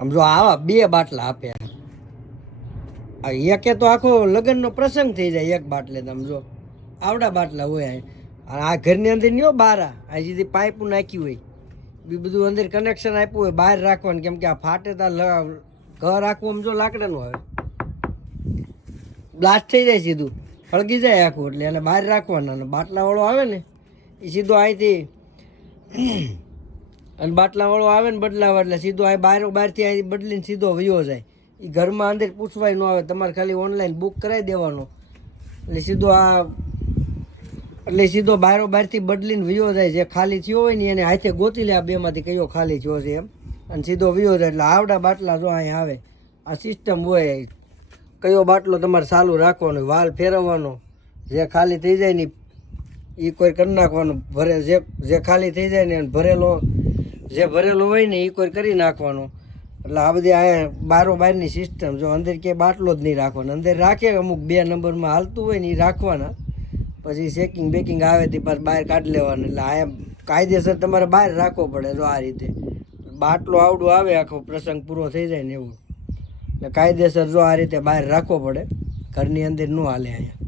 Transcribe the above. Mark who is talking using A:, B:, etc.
A: આમ જો આવા બે બાટલા આપ્યા આ એકે તો આખો લગ્નનો પ્રસંગ થઈ જાય, એક બાટલે તમે જો આવડા બાટલા હોય. અને આ ઘરની અંદર નહીં બારા, આ જે પાઇપ નાખ્યું હોય બી બધું અંદર કનેક્શન આપ્યું હોય, બહાર રાખવાનું, કેમ કે આ ફાટે તા ઘર આખું આમ જો લાકડાનું આવે બ્લાસ્ટ થઈ જાય સીધું, હળગી જાય આખું એટલે એને બહાર રાખવાના, અને બાટલાવાળો આવે ને, એ સીધો અહીંથી અને બાટલાવાળો આવે ને બદલાવા એટલે સીધો આ બહાર બહારથી આ બદલીને સીધો વયો જાય. એ ઘરમાં અંદર પૂછવાય ન આવે, તમારે ખાલી ઓનલાઈન બુક કરાવી દેવાનો. એટલે સીધો આ એટલે સીધો બહારો બહારથી બદલીને વયો જાય, જે ખાલી થયો હોય ને એને હાથે ગોતી લે, આ બેમાંથી કયો ખાલી થયો છે એમ. અને સીધો વયો જાય એટલે આવડા બાટલા જો અહીં આવે. આ સિસ્ટમ હોય, કયો બાટલો તમારે ચાલુ રાખવાનો, વાલ ફેરવવાનો, જે ખાલી થઈ જાય ને એ કોઈ કરી નાખવાનું, ભરે જે જે ખાલી થઈ જાય ને ભરેલો જે ભરેલો હોય ને એ કોઈ કરી નાખવાનો. એટલે આ બધી આ બારો બારની સિસ્ટમ જો અંદર કે બાટલો જ નહીં રાખવાનો. અંદર રાખે અમુક બે નંબરમાં હાલતું હોય ને એ રાખવાના. પછી ચેકિંગ બેકિંગ આવે તે પાછ બહાર કાઢી લેવાનું. એટલે આ કાયદેસર તમારે બહાર રાખવો પડે જો આ રીતે. બાટલો આવડું આવે, આખો પ્રસંગ પૂરો થઈ જાય ને એવું. એટલે કાયદેસર જો આ રીતે બહાર રાખવો પડે, ઘરની અંદર ન હાલે અહીંયા.